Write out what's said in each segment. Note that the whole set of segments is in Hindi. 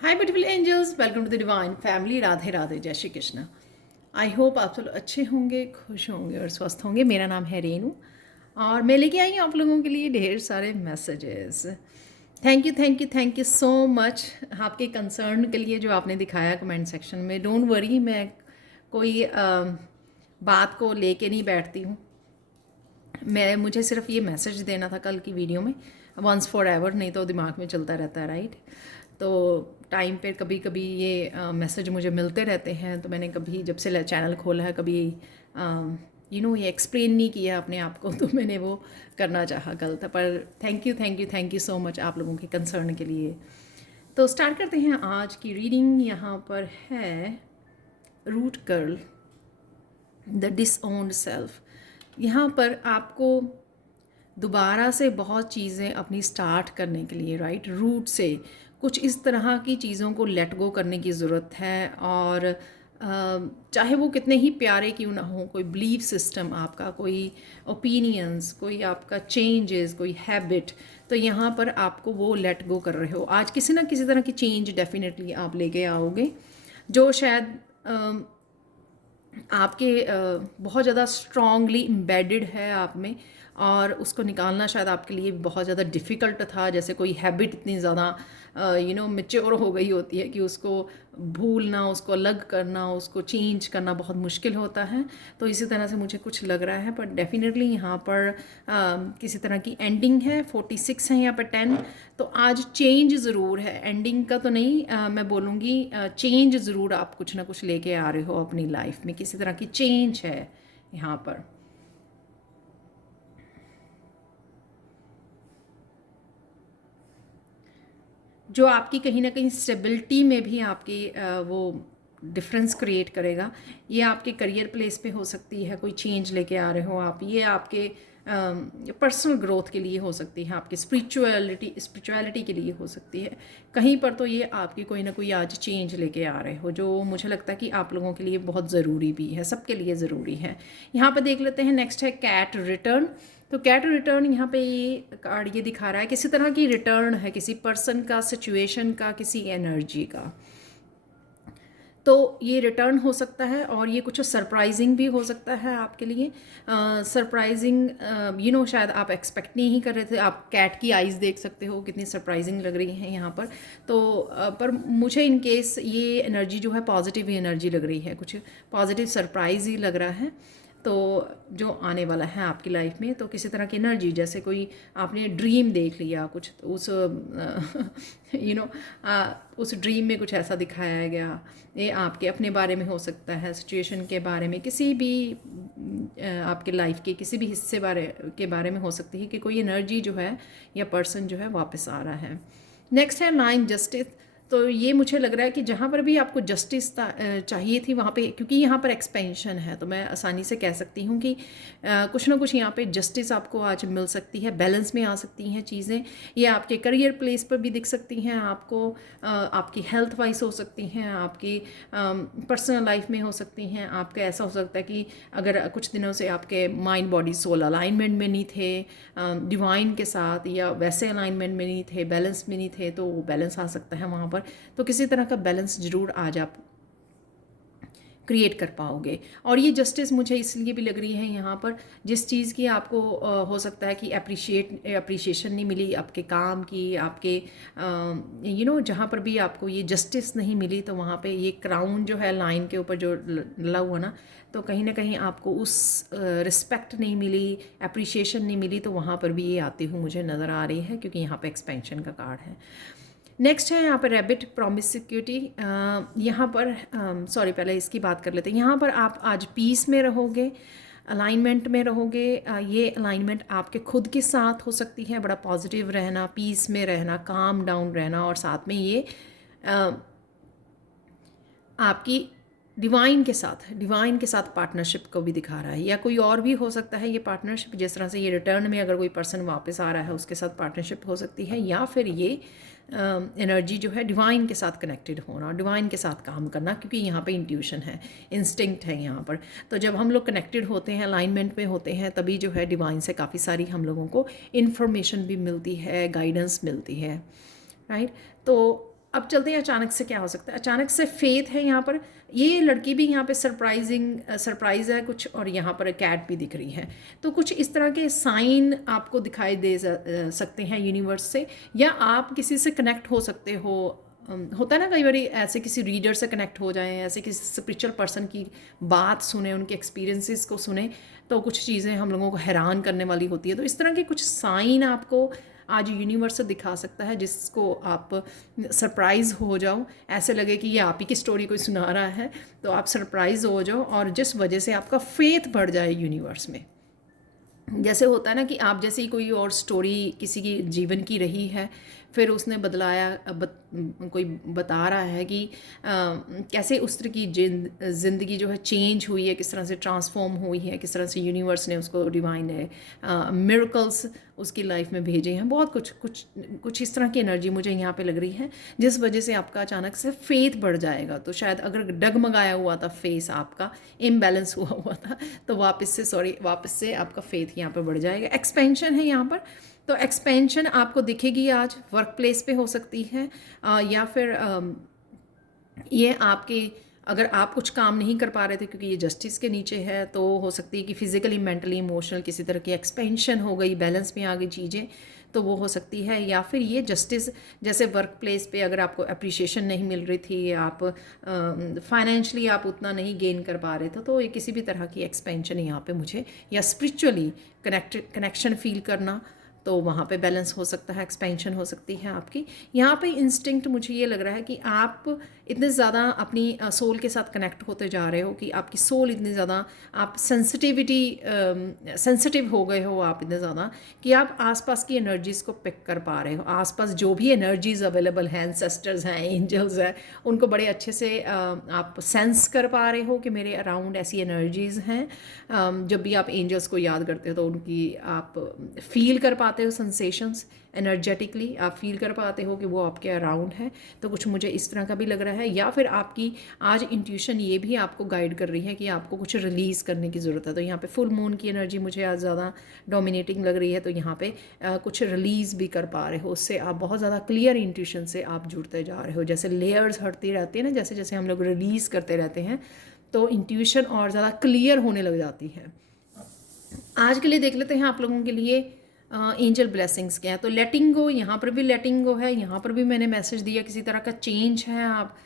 Hi beautiful angels, welcome to the divine family. Radhe Radhe, जय श्री कृष्ण। आई होप आप सब अच्छे होंगे, खुश होंगे और स्वस्थ होंगे। मेरा नाम है रेनू और मैं लेके आई हूँ आप लोगों के लिए ढेर सारे messages. Thank you so much आपके कंसर्न के लिए जो आपने दिखाया कमेंट सेक्शन में। डोंट वरी, मैं कोई बात को लेके नहीं बैठती हूँ। मुझे सिर्फ ये मैसेज देना था कल की वीडियो में, वंस फॉर एवर, नहीं तो दिमाग में चलता रहता है, राइट। तो टाइम पे कभी कभी ये मैसेज मुझे मिलते रहते हैं, तो मैंने कभी जब से चैनल खोला है कभी ये एक्सप्लेन नहीं किया अपने आप को, तो मैंने वो करना चाहा कल था। पर थैंक यू सो मच आप लोगों के कंसर्न के लिए। तो स्टार्ट करते हैं आज की रीडिंग। यहाँ पर है रूट गर्ल, द डिसओन्ड सेल्फ। यहाँ पर आपको दोबारा से बहुत चीज़ें अपनी स्टार्ट करने के लिए, राइट, रूट से कुछ इस तरह की चीज़ों को लेट गो करने की ज़रूरत है। और चाहे वो कितने ही प्यारे क्यों ना हो, कोई बिलीफ सिस्टम आपका, कोई ओपिनियंस, कोई आपका चेंजेस, कोई हैबिट, तो यहाँ पर आपको वो लेट गो कर रहे हो। आज किसी ना किसी तरह की चेंज डेफिनेटली आप लेके आओगे, जो शायद आपके बहुत ज़्यादा स्ट्रॉन्गली एम्बेडेड है आप में, और उसको निकालना शायद आपके लिए बहुत ज़्यादा डिफ़िकल्ट था। जैसे कोई हैबिट इतनी ज़्यादा मैच्योर हो गई होती है कि उसको भूलना, उसको अलग करना, उसको चेंज करना बहुत मुश्किल होता है। तो इसी तरह से मुझे कुछ लग रहा है, पर डेफिनेटली यहाँ पर किसी तरह की एंडिंग है। 46 है यहाँ पर 10, तो आज चेंज ज़रूर है। एंडिंग का तो नहीं, मैं बोलूँगी चेंज ज़रूर आप कुछ ना कुछ लेके आ रहे हो अपनी लाइफ में। किसी तरह की चेंज है यहाँ पर। जो आपकी कहीं ना कहीं स्टेबिलिटी में भी आपकी वो डिफरेंस क्रिएट करेगा। ये आपके करियर प्लेस पे हो सकती है, कोई चेंज लेके आ रहे हो आप। ये आपके पर्सनल ग्रोथ के लिए हो सकती है, आपकी स्पिरिचुअलिटी के लिए हो सकती है। कहीं पर तो ये आपकी कोई ना कोई आज चेंज लेके आ रहे हो, जो मुझे लगता है कि आप लोगों के लिए बहुत ज़रूरी भी है, सबके लिए ज़रूरी है। यहाँ पर देख लेते हैं, नेक्स्ट है कैट रिटर्न। तो कैट रिटर्न, यहाँ पे ये कार्ड ये दिखा रहा है किसी तरह की रिटर्न है, किसी पर्सन का, सिचुएशन का, किसी एनर्जी का। तो ये रिटर्न हो सकता है और ये कुछ सरप्राइजिंग भी हो सकता है आपके लिए। सरप्राइजिंग शायद आप एक्सपेक्ट नहीं कर रहे थे। आप कैट की आइज़ देख सकते हो, कितनी सरप्राइजिंग लग रही हैं यहाँ पर। तो पर मुझे इन केस ये एनर्जी जो है पॉजिटिव ही एनर्जी लग रही है, कुछ पॉजिटिव सरप्राइज ही लग रहा है। तो जो आने वाला है आपकी लाइफ में, तो किसी तरह की एनर्जी, जैसे कोई आपने ड्रीम देख लिया कुछ, तो उस उस ड्रीम में कुछ ऐसा दिखाया गया। ये आपके अपने बारे में हो सकता है, सिचुएशन के बारे में, किसी भी आपके लाइफ के किसी भी हिस्से के बारे में हो सकती है कि कोई एनर्जी जो है या पर्सन जो है वापस आ रहा है। नेक्स्ट है 9 जस्टिस। तो ये मुझे लग रहा है कि जहाँ पर भी आपको जस्टिस चाहिए थी वहाँ पे, क्योंकि यहाँ पर एक्सपेंशन है, तो मैं आसानी से कह सकती हूँ कि कुछ ना कुछ यहाँ पे जस्टिस आपको आज मिल सकती है। बैलेंस में आ सकती हैं चीज़ें। ये आपके करियर प्लेस पर भी दिख सकती हैं आपको, आपकी हेल्थ वाइज हो सकती हैं, आपकी पर्सनल लाइफ में हो सकती हैं। आपका ऐसा हो सकता है कि अगर कुछ दिनों से आपके माइंड बॉडी सोल अलाइनमेंट में नहीं थे डिवाइन के साथ, या वैसे अलाइनमेंट में नहीं थे, बैलेंस में नहीं थे, तो वो बैलेंस आ सकता है वहाँ पर। तो किसी तरह का बैलेंस ज़रूर आज आप क्रिएट कर पाओगे। और ये जस्टिस मुझे इसलिए भी लग रही है यहाँ पर, जिस चीज़ की आपको हो सकता है कि अप्रिशिएशन नहीं मिली आपके काम की, आपके जहाँ पर भी आपको ये जस्टिस नहीं मिली, तो वहाँ पे ये क्राउन जो है लाइन के ऊपर जो डला हुआ ना, तो कहीं ना कहीं आपको उस रिस्पेक्ट नहीं मिली, अप्रिशिएशन नहीं मिली, तो वहाँ पर भी ये आती हुई मुझे नज़र आ रही है, क्योंकि यहाँ पे एक्सपेंशन का कार्ड है। नेक्स्ट है यहाँ पर रैबिट प्रॉमिसिक्यूटी। यहाँ पर सॉरी, पहले इसकी बात कर लेते हैं। यहाँ पर आप आज पीस में रहोगे, अलाइनमेंट में रहोगे। ये अलाइनमेंट आपके खुद के साथ हो सकती है, बड़ा पॉजिटिव रहना, पीस में रहना, काम डाउन रहना, और साथ में ये आपकी डिवाइन के साथ पार्टनरशिप को भी दिखा रहा है, या कोई और भी हो सकता है ये पार्टनरशिप। जिस तरह से ये रिटर्न में अगर कोई पर्सन वापस आ रहा है, उसके साथ पार्टनरशिप हो सकती है, या फिर ये एनर्जी जो है डिवाइन के साथ कनेक्टेड होना, डिवाइन के साथ काम करना, क्योंकि यहाँ पे इंट्यूशन है, इंस्टिंक्ट है यहाँ पर। तो जब हम लोग कनेक्टेड होते हैं, अलाइनमेंट में होते हैं, तभी जो है डिवाइन से काफ़ी सारी हम लोगों को इन्फॉर्मेशन भी मिलती है, गाइडेंस मिलती है, राइट। तो अब चलते हैं अचानक से क्या हो सकता है। अचानक से फेथ है यहाँ पर, ये लड़की भी यहाँ पे सरप्राइज़ है कुछ, और यहाँ पर कैट भी दिख रही है। तो कुछ इस तरह के साइन आपको दिखाई दे सकते हैं यूनिवर्स से, या आप किसी से कनेक्ट हो सकते हो। होता है ना कई बार ऐसे किसी रीडर से कनेक्ट हो जाएं, ऐसे किसी स्पिरिचुअल पर्सन की बात सुने, उनके एक्सपीरियंसेस को सुने, तो कुछ चीज़ें हम लोगों को हैरान करने वाली होती है। तो इस तरह के कुछ साइन आपको आज यूनिवर्स से दिखा सकता है, जिसको आप सरप्राइज़ हो जाओ, ऐसे लगे कि ये आप ही की स्टोरी कोई सुना रहा है, तो आप सरप्राइज़ हो जाओ, और जिस वजह से आपका फेथ बढ़ जाए यूनिवर्स में। जैसे होता है ना कि आप जैसे ही कोई और स्टोरी किसी की जीवन की रही है, फिर उसने कोई बता रहा है कि कैसे उस तरह की ज़िंदगी जो है चेंज हुई है, किस तरह से ट्रांसफॉर्म हुई है, किस तरह से यूनिवर्स ने उसको डिवाइन ने मिरेकल्स उसकी लाइफ में भेजे हैं। बहुत कुछ इस तरह की एनर्जी मुझे यहाँ पे लग रही है, जिस वजह से आपका अचानक से फेथ बढ़ जाएगा। तो शायद अगर डगमगाया हुआ था फेस, आपका इम्बैलेंस हुआ था, तो वापस से आपका फेथ यहाँ पर बढ़ जाएगा। एक्सपेंशन है यहाँ पर, तो एक्सपेंशन आपको दिखेगी आज वर्क प्लेस पे हो सकती है, या फिर ये आपके, अगर आप कुछ काम नहीं कर पा रहे थे क्योंकि ये जस्टिस के नीचे है, तो हो सकती है कि फिजिकली, मेंटली, इमोशनल किसी तरह की एक्सपेंशन हो गई, बैलेंस में आ गई चीज़ें, तो वो हो सकती है। या फिर ये जस्टिस, जैसे वर्क प्लेस पे अगर आपको अप्रिशिएशन नहीं मिल रही थी, आप फाइनेंशली आप उतना नहीं गेन कर पा रहे थे, तो ये किसी भी तरह की एक्सपेंशन यहाँ पे मुझे, या स्पिरिचुअली कनेक्शन फील करना, तो वहाँ पे बैलेंस हो सकता है, एक्सपेंशन हो सकती है आपकी। यहाँ पे इंस्टिंक्ट मुझे ये लग रहा है कि आप इतने ज़्यादा अपनी सोल के साथ कनेक्ट होते जा रहे हो, कि आपकी सोल इतनी ज़्यादा, आप सेंसिटिव हो गए हो आप इतने ज़्यादा, कि आप आसपास की एनर्जीज़ को पिक कर पा रहे हो। आसपास जो भी एनर्जीज़ अवेलेबल हैं, एंसेस्टर्स हैं, एंजल्स हैं, उनको बड़े अच्छे से आप सेंस कर पा रहे हो कि मेरे अराउंड ऐसी एनर्जीज़ हैं। जब भी आप एंजल्स को याद करते हो तो उनकी आप फील कर पाते हो, सेंसेशंस एनर्जेटिकली आप फील कर पाते हो कि वो आपके अराउंड है। तो कुछ मुझे इस तरह का भी लग रहा है। या फिर आपकी आज इंट्यूशन ये भी आपको गाइड कर रही है कि आपको कुछ रिलीज़ करने की ज़रूरत है। तो यहाँ पे फुल मून की एनर्जी मुझे आज ज़्यादा डोमिनेटिंग लग रही है, तो यहाँ पे कुछ रिलीज़ भी कर पा रहे हो, उससे आप बहुत ज़्यादा क्लियर इंट्यूशन से आप जुड़ते जा रहे हो। जैसे लेयर्स हटती रहती है ना, जैसे जैसे हम लोग रिलीज़ करते रहते हैं, तो इंट्यूशन और ज़्यादा क्लियर होने लग जाती है। आज के लिए देख लेते हैं आप लोगों के लिए एंजल ब्लेसिंग्स क्या है। तो लेटिंग गो, यहाँ पर भी लेटिंग गो है, यहाँ पर भी मैंने मैसेज दिया किसी तरह का चेंज है, आप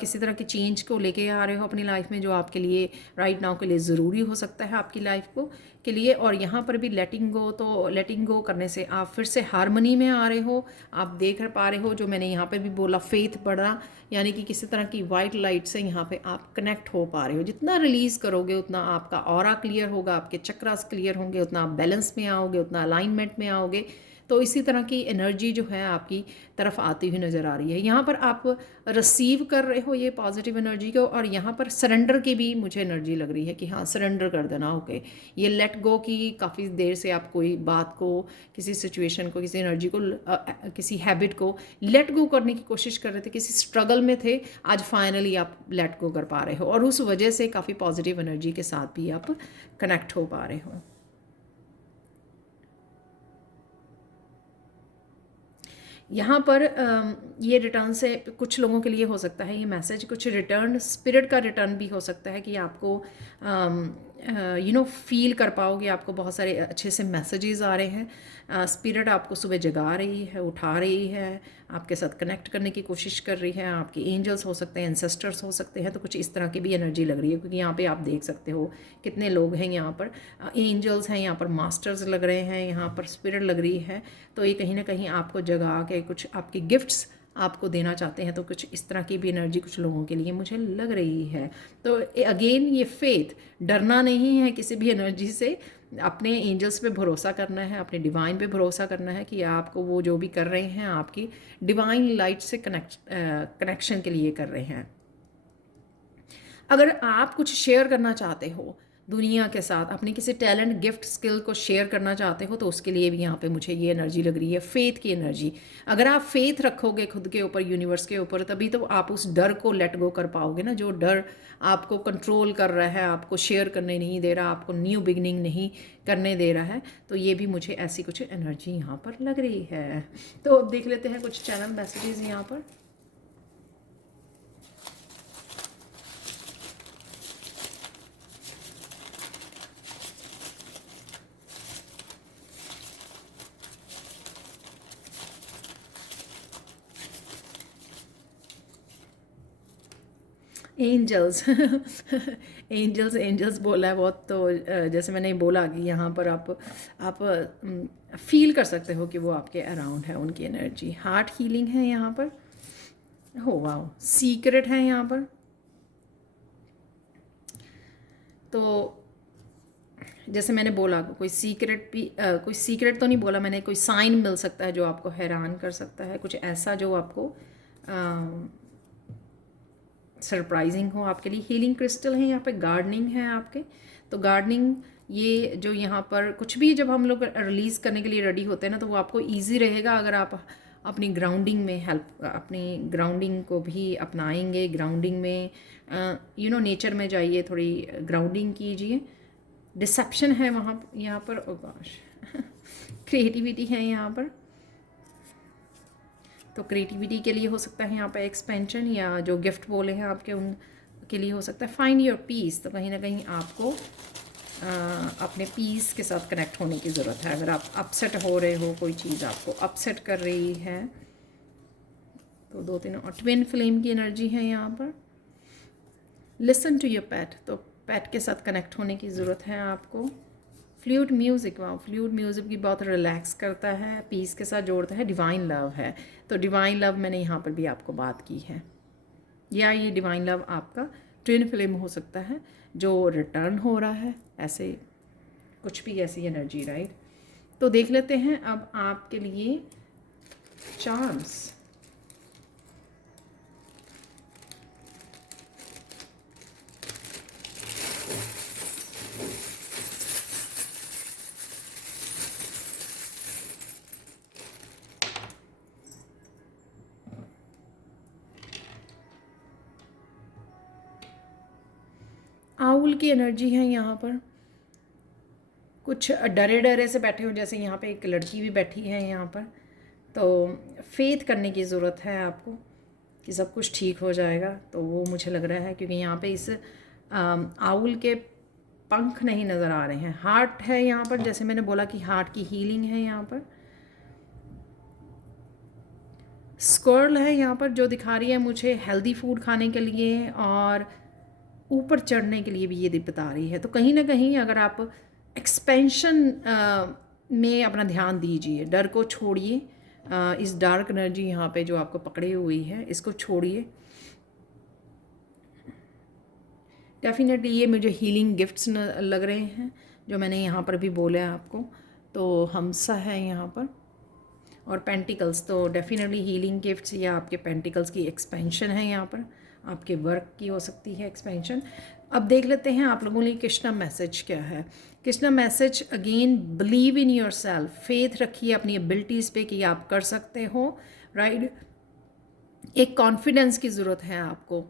किसी तरह की चेंज को लेके आ रहे हो अपनी लाइफ में, जो आपके लिए राइट नाउ के लिए ज़रूरी हो सकता है आपकी लाइफ को के लिए। और यहाँ पर भी लेटिंग गो, तो लेटिंग गो करने से आप फिर से हारमनी में आ रहे हो। आप देख पा रहे हो जो मैंने यहाँ पे भी बोला, फेथ बढ़ा, यानी कि किसी तरह की वाइट लाइट से यहाँ पे आप कनेक्ट हो पा रहे हो। जितना रिलीज़ करोगे उतना आपका ऑरा क्लियर होगा, आपके चक्रास क्लियर होंगे, उतना आप बैलेंस में आओगे, उतना अलाइनमेंट में आओगे। तो इसी तरह की एनर्जी जो है आपकी तरफ आती हुई नज़र आ रही है। यहाँ पर आप रिसीव कर रहे हो ये पॉजिटिव एनर्जी को, और यहाँ पर सरेंडर की भी मुझे एनर्जी लग रही है कि हाँ, सरेंडर कर देना। ओके, ये लेट गो की, काफ़ी देर से आप कोई बात को, किसी सिचुएशन को, किसी एनर्जी को, किसी हैबिट को लेट गो करने की कोशिश कर रहे थे, किसी स्ट्रगल में थे, आज फाइनली आप लेट गो कर पा रहे हो, और उस वजह से काफ़ी पॉजिटिव एनर्जी के साथ भी आप कनेक्ट हो पा रहे हो। यहाँ पर ये रिटर्न से कुछ लोगों के लिए हो सकता है ये मैसेज, कुछ रिटर्न, स्पिरिट का रिटर्न भी हो सकता है कि आपको फील कर पाओगे, आपको बहुत सारे अच्छे से मैसेजेस आ रहे हैं। स्पिरिट आपको सुबह जगा रही है, उठा रही है, आपके साथ कनेक्ट करने की कोशिश कर रही है। आपके एंजल्स हो सकते हैं, एंसेस्टर्स हो सकते हैं, तो कुछ इस तरह की भी एनर्जी लग रही है, क्योंकि यहाँ पे आप देख सकते हो कितने लोग हैं। यहाँ पर एंजल्स हैं, यहाँ पर मास्टर्स लग रहे हैं, यहाँ पर स्पिरिट लग रही है। तो ये कहीं ना कहीं आपको जगा के कुछ आपकी गिफ्ट्स आपको देना चाहते हैं। तो कुछ इस तरह की भी एनर्जी कुछ लोगों के लिए मुझे लग रही है। तो अगेन ये फेथ, डरना नहीं है किसी भी एनर्जी से, अपने एंजल्स पे भरोसा करना है, अपने डिवाइन पे भरोसा करना है कि आपको वो जो भी कर रहे हैं आपकी डिवाइन लाइट से कनेक्शन के लिए कर रहे हैं। अगर आप कुछ शेयर करना चाहते हो दुनिया के साथ, अपने किसी टैलेंट, गिफ्ट, स्किल को शेयर करना चाहते हो, तो उसके लिए भी यहाँ पे मुझे ये एनर्जी लग रही है, फेथ की एनर्जी। अगर आप फेथ रखोगे खुद के ऊपर, यूनिवर्स के ऊपर, तभी तो आप उस डर को लेट गो कर पाओगे ना। जो डर आपको कंट्रोल कर रहा है, आपको शेयर करने नहीं दे रहा, आपको न्यू बिगनिंग नहीं करने दे रहा है, तो ये भी मुझे ऐसी कुछ एनर्जी यहाँ पर लग रही है। तो देख लेते हैं कुछ चैनल मैसेजेस यहाँ पर। एंजल्स एंजल्स एंजल्स बोला है बहुत, तो जैसे मैंने बोला कि यहाँ पर आप फील कर सकते हो कि वो आपके अराउंड है, उनकी एनर्जी। हार्ट हीलिंग है यहाँ पर, हो वाओ, सीक्रेट है यहाँ पर। तो जैसे मैंने बोला कोई सीक्रेट भी कोई सीक्रेट तो नहीं बोला मैंने, कोई साइन मिल सकता है जो आपको हैरान कर सकता है, कुछ ऐसा जो आपको सरप्राइजिंग हो आपके लिए। हीलिंग क्रिस्टल है यहाँ पे, गार्डनिंग है आपके, तो गार्डनिंग ये जो यहाँ पर कुछ भी जब हम लोग रिलीज़ करने के लिए रेडी होते हैं ना, तो वो आपको ईजी रहेगा अगर आप अपनी ग्राउंडिंग में हेल्प, अपनी ग्राउंडिंग को भी अपनाएंगे। ग्राउंडिंग में नेचर में जाइए, थोड़ी ग्राउंडिंग कीजिए। डिसेप्शन है वहाँ यहाँ पर, ओ गॉश क्रिएटिविटी है यहाँ पर, तो क्रिएटिविटी के लिए हो सकता है यहाँ पर एक्सपेंशन, या जो गिफ्ट बोले हैं आपके उनके लिए हो सकता है फाइंड योर पीस। तो कहीं ना कहीं आपको अपने पीस के साथ कनेक्ट होने की ज़रूरत है। अगर आप अपसेट हो रहे हो, कोई चीज़ आपको अपसेट कर रही है, तो 2-3 और ट्विन फ्लेम की एनर्जी है यहाँ पर। लिसन टू योर पेट, तो पेट के साथ कनेक्ट होने की ज़रूरत है आपको। फ्लूट म्यूज़िक, वाह, फ्लूट म्यूज़िक भी बहुत रिलैक्स करता है, पीस के साथ जोड़ता है। डिवाइन लव है, तो डिवाइन लव मैंने यहाँ पर भी आपको बात की है, या ये डिवाइन लव आपका ट्विन फ्लेम हो सकता है जो रिटर्न हो रहा है, ऐसे कुछ भी ऐसी एनर्जी, राइट। तो देख लेते हैं अब आपके लिए चार्म्स। आउल की एनर्जी है यहाँ पर, कुछ डरे डरे से बैठे हो, जैसे यहाँ पे एक लड़की भी बैठी है यहाँ पर। तो फेथ करने की ज़रूरत है आपको कि सब कुछ ठीक हो जाएगा, तो वो मुझे लग रहा है, क्योंकि यहाँ पे इस आउल के पंख नहीं नज़र आ रहे हैं। हार्ट है यहाँ पर, जैसे मैंने बोला कि हार्ट की हीलिंग है यहाँ पर। स्क्वर्ल है यहाँ पर, जो दिखा रही है मुझे हेल्दी फूड खाने के लिए और ऊपर चढ़ने के लिए भी ये बता रही है। तो कहीं ना कहीं अगर आप एक्सपेंशन में अपना ध्यान दीजिए, डर को छोड़िए, इस डार्क एनर्जी यहाँ पे जो आपको पकड़ी हुई है इसको छोड़िए। डेफिनेटली ये मुझे हीलिंग गिफ्ट्स लग रहे हैं जो मैंने यहाँ पर भी बोला है आपको। तो हमसा है यहाँ पर, और पेंटिकल्स, तो डेफिनेटली हीलिंग गिफ्ट्स या आपके पेंटिकल्स की एक्सपेंशन है यहाँ पर, आपके वर्क की हो सकती है एक्सपेंशन। अब देख लेते हैं आप लोगों के लिए कृष्णा मैसेज क्या है। Krishna message again, believe in your self, faith रखिए अपनी एबिलिटीज़ पे कि आप कर सकते हो, राइट। एक कॉन्फिडेंस की ज़रूरत है आपको,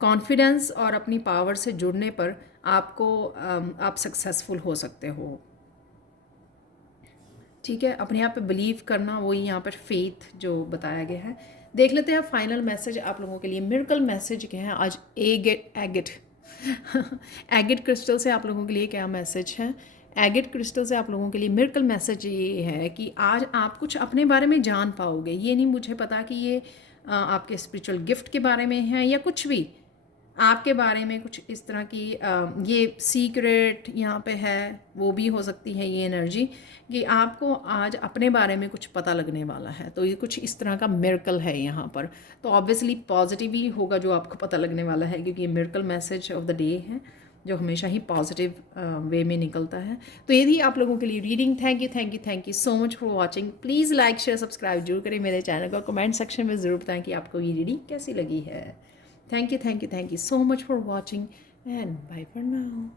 कॉन्फिडेंस और अपनी पावर से जुड़ने पर आपको आप सक्सेसफुल हो सकते हो, ठीक है। अपने आप पे बिलीव करना, वही यहाँ पर फेथ जो बताया गया है। देख लेते हैं फाइनल मैसेज आप लोगों के लिए, मिरेकल मैसेज क्या है आज। एगेट एगेट क्रिस्टल से आप लोगों के लिए क्या मैसेज है। एगेट क्रिस्टल से आप लोगों के लिए मिरेकल मैसेज ये है कि आज आप कुछ अपने बारे में जान पाओगे। ये नहीं मुझे पता कि ये आपके स्पिरिचुअल गिफ्ट के बारे में है या कुछ भी आपके बारे में कुछ इस तरह की ये सीक्रेट यहाँ पे है, वो भी हो सकती है ये एनर्जी कि आपको आज अपने बारे में कुछ पता लगने वाला है। तो ये कुछ इस तरह का मिरेकल है यहाँ पर, तो ऑब्वियसली पॉजिटिव ही होगा जो आपको पता लगने वाला है, क्योंकि ये miracle message of the day है जो हमेशा ही पॉजिटिव वे में निकलता है। तो ये थी आप लोगों के लिए reading. Thank you so much for watching. Please like share subscribe जरूर करें मेरे चैनल को, कमेंट सेक्शन में ज़रूर बताएं कि आपको ये रीडिंग कैसी लगी है। Thank you so much for watching, and bye for now.